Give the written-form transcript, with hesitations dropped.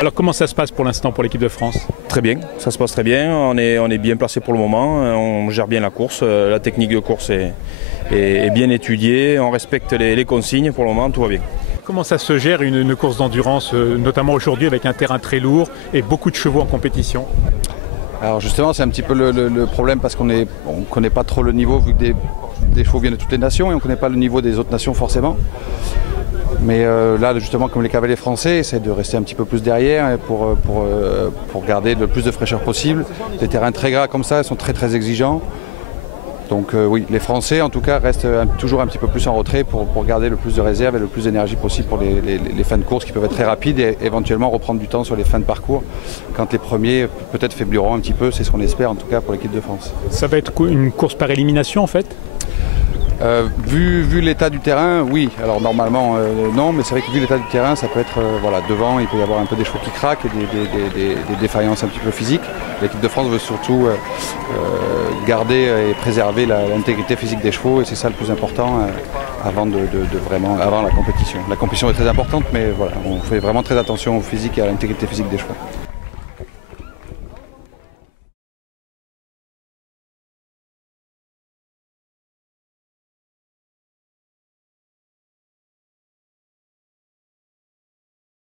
Alors comment ça se passe pour l'instant pour l'équipe de France? Très bien, ça se passe très bien, on est bien placé pour le moment, on gère bien la course, la technique de course est bien étudiée, on respecte les consignes, pour le moment tout va bien. Comment ça se gère une course d'endurance, notamment aujourd'hui avec un terrain très lourd et beaucoup de chevaux en compétition? Alors justement c'est un petit peu le problème parce qu'on ne connaît pas trop le niveau vu que des chevaux viennent de toutes les nations et on ne connaît pas le niveau des autres nations forcément. Mais là justement comme les cavaliers français essaient de rester un petit peu plus derrière pour garder le plus de fraîcheur possible. Des terrains très gras comme ça, ils sont très exigeants. Donc oui, les Français en tout cas restent toujours un petit peu plus en retrait pour garder le plus de réserve et le plus d'énergie possible pour les fins de course qui peuvent être très rapides et éventuellement reprendre du temps sur les fins de parcours quand les premiers peut-être faibliront un petit peu, c'est ce qu'on espère en tout cas pour l'équipe de France. Ça va être une course par élimination en fait? Vu l'état du terrain, oui. Alors normalement non, mais c'est vrai que vu l'état du terrain, ça peut être voilà, devant, il peut y avoir un peu des chevaux qui craquent et des défaillances un petit peu physiques. L'équipe de France veut surtout garder et préserver l'intégrité physique des chevaux et c'est ça le plus important avant la compétition. La compétition est très importante, mais voilà, on fait vraiment très attention au physique et à l'intégrité physique des chevaux.